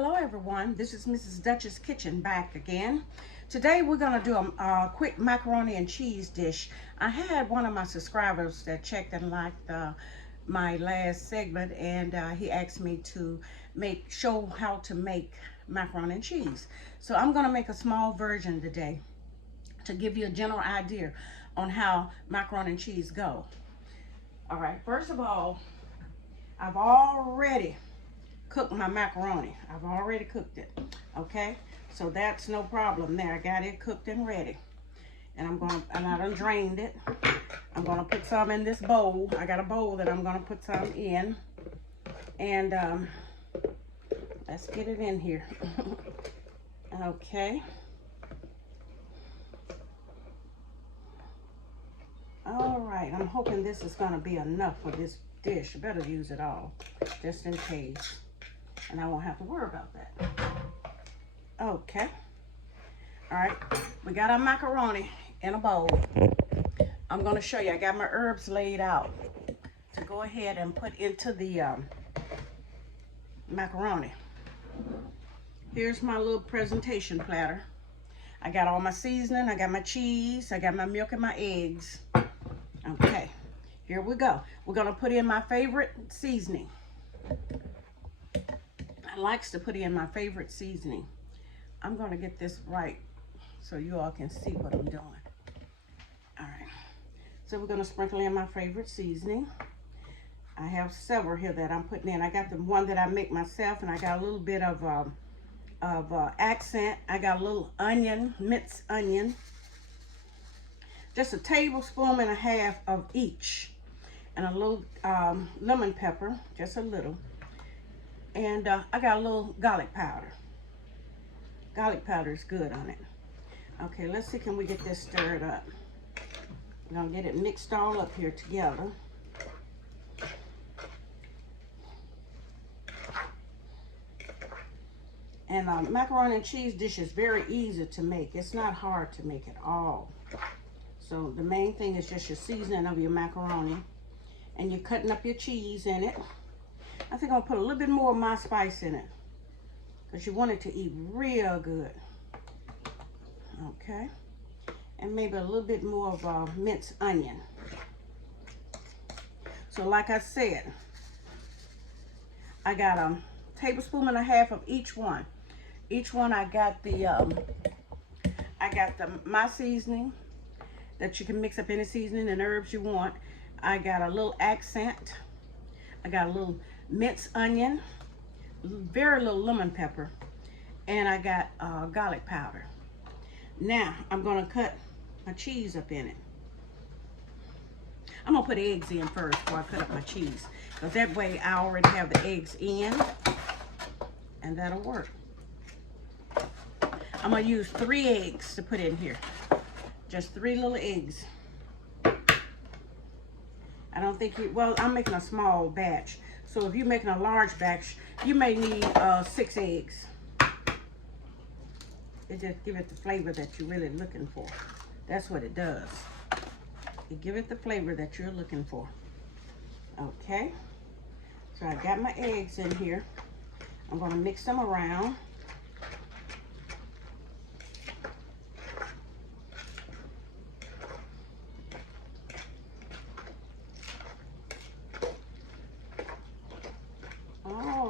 Hello everyone, this is Mrs. Dutch's Kitchen back again. Today we're going to do a quick macaroni and cheese dish. I had one of my subscribers that checked and liked my last segment, and he asked me to show how to make macaroni and cheese. So I'm going to make a small version today to give you a general idea on how macaroni and cheese go. All right, first of all, I've already cook my macaroni. I've already cooked it. Okay, so that's no problem there. I got it cooked and ready, and I done drained it. I'm gonna put some in this bowl. I got a bowl that I'm gonna put some in, and let's get it in here. Okay, all right, I'm hoping this is gonna be enough for this dish. I better use it all just in case, and I won't have to worry about that. Okay, all right, we got our macaroni in a bowl. I'm going to show you, I got my herbs laid out to go ahead and put into the macaroni. Here's my little presentation platter. I got all my seasoning, I got my cheese, I got my milk and my eggs. Okay, here we go. We're going to put in my favorite seasoning. I likes to put in my favorite seasoning. I'm going to get this right so you all can see what I'm doing. All right, so we're going to sprinkle in my favorite seasoning. I have several here that I'm putting in. I got the one that I make myself, and I got a little bit of accent. I got a little onion, minced onion, just a tablespoon and a half of each, and a little lemon pepper, just a little. And I got a little garlic powder. Garlic powder is good on it. Okay, let's see, can we get this stirred up? We're gonna get it mixed all up here together. And macaroni and cheese dish is very easy to make. It's not hard to make at all. So the main thing is just your seasoning of your macaroni, and you're cutting up your cheese in it. I think I'll put a little bit more of my spice in it, because you want it to eat real good. Okay, and maybe a little bit more of minced onion. So like I said, I got a tablespoon and a half of each one. Each one I got my seasoning that you can mix up any seasoning and herbs you want. I got a little accent. I got a little minced onion, very little lemon pepper, and I got garlic powder. Now I'm gonna cut my cheese up in it. I'm gonna put eggs in first before I cut up my cheese, because that way I already have the eggs in, and that'll work. I'm gonna use 3 eggs to put in here, just 3 little eggs. I don't think well, I'm making a small batch. So if you're making a large batch, you may need 6 eggs. It just give it the flavor that you're really looking for. That's what it does. It give it the flavor that you're looking for. Okay. So I got my eggs in here. I'm gonna mix them around.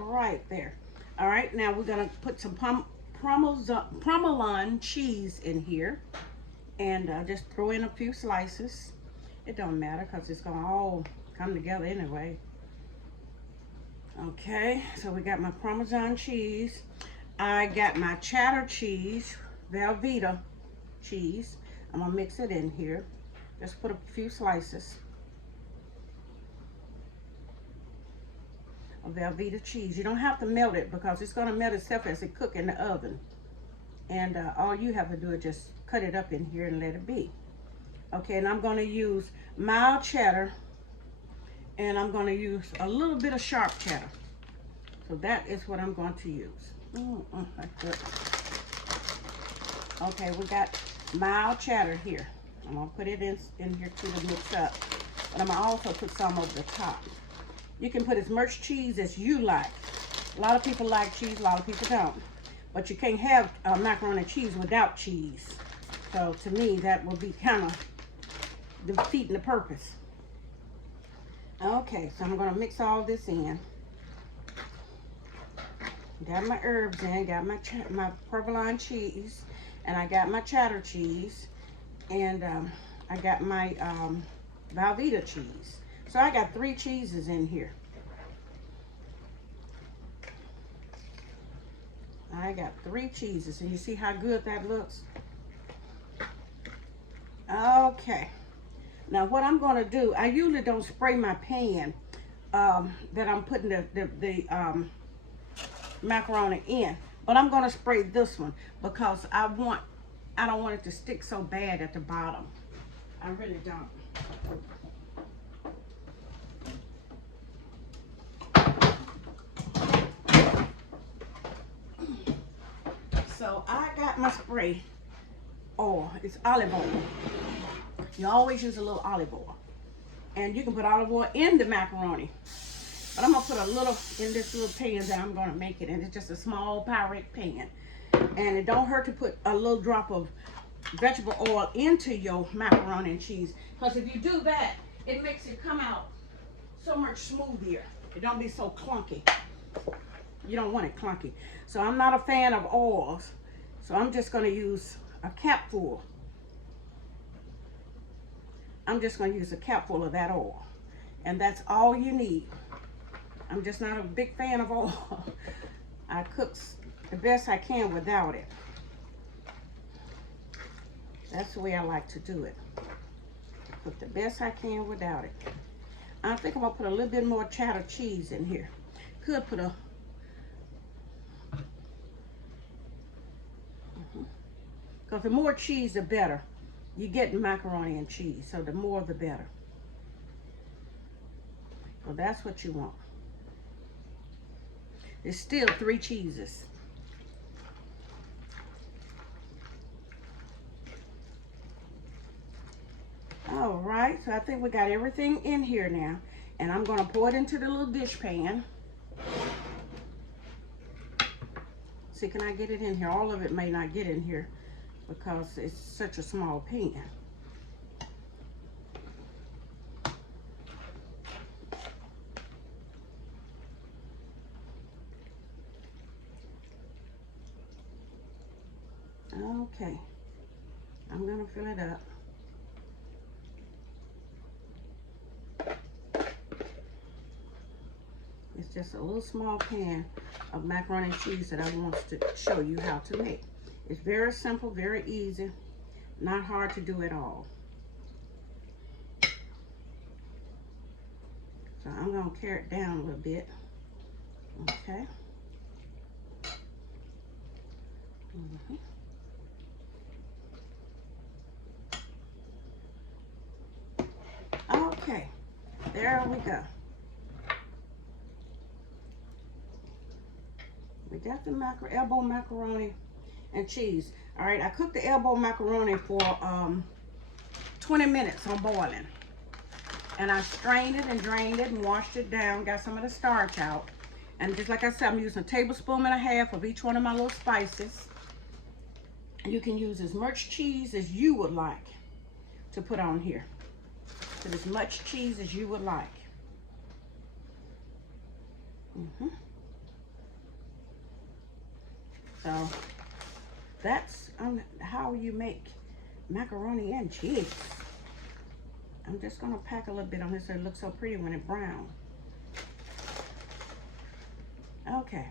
Right there. All right, now we're gonna put some provolone cheese in here, and just throw in a few slices. It don't matter, because it's gonna all come together anyway. Okay, so we got my Parmesan cheese. I got my cheddar cheese, Velveeta cheese. I'm gonna mix it in here. Just put a few slices of Velveeta cheese. You don't have to melt it, because it's going to melt itself as it cooks in the oven. And all you have to do is just cut it up in here and let it be. Okay, and I'm going to use mild cheddar, and I'm going to use a little bit of sharp cheddar. So that is what I'm going to use. That's good. Okay, we got mild cheddar here. I'm going to put it in here too to mix up. But I'm going to also put some over the top. You can put as much cheese as you like. A lot of people like cheese, a lot of people don't. But you can't have macaroni and cheese without cheese. So to me, that would be kind of defeating the purpose. Okay, so I'm going to mix all this in. Got my herbs in, got my provolone cheese, and I got my cheddar cheese, and I got my Velveeta cheese. So I got 3 cheeses in here. I got 3 cheeses, and you see how good that looks? Okay. Now what I'm going to do, I usually don't spray my pan that I'm putting the macaroni in, but I'm going to spray this one because I don't want it to stick so bad at the bottom. I really don't. So I got my spray oil. It's olive oil. You always use a little olive oil, and you can put olive oil in the macaroni. But I'm going to put a little in this little pan that I'm going to make it in. It's just a small Pyrex pan. And it don't hurt to put a little drop of vegetable oil into your macaroni and cheese. Because if you do that, it makes it come out so much smoother. It don't be so clunky. You don't want it clunky. So I'm not a fan of oils. So I'm just going to use a capful. I'm just going to use a capful of that oil. And that's all you need. I'm just not a big fan of oil. I cook the best I can without it. That's the way I like to do it. Cook the best I can without it. I think I'm going to put a little bit more cheddar cheese in here. Could put a... Because the more cheese, the better. You get macaroni and cheese, so the more, the better. So that's what you want. There's still 3 cheeses. All right, so I think we got everything in here now. And I'm going to pour it into the little dish pan. See, can I get it in here? All of it may not get in here because it's such a small pan. Okay, I'm gonna fill it up. It's just a little small pan of macaroni and cheese that I want to show you how to make. It's very simple, very easy, not hard to do at all. So I'm gonna carry it down a little bit. Okay. Okay, there we go. We got the elbow macaroni and cheese. All right, I cooked the elbow macaroni for 20 minutes on boiling. And I strained it and drained it and washed it down, got some of the starch out. And just like I said, I'm using a tablespoon and a half of each one of my little spices. You can use as much cheese as you would like to put on here. Put as much cheese as you would like. So that's how you make macaroni and cheese. I'm just gonna pack a little bit on this so it looks so pretty when it's brown. Okay.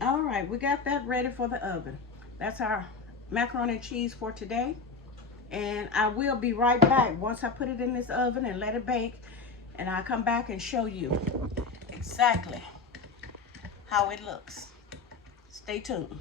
All right, we got that ready for the oven. That's our macaroni and cheese for today. And I will be right back once I put it in this oven and let it bake. And I'll come back and show you exactly how it looks. Stay tuned.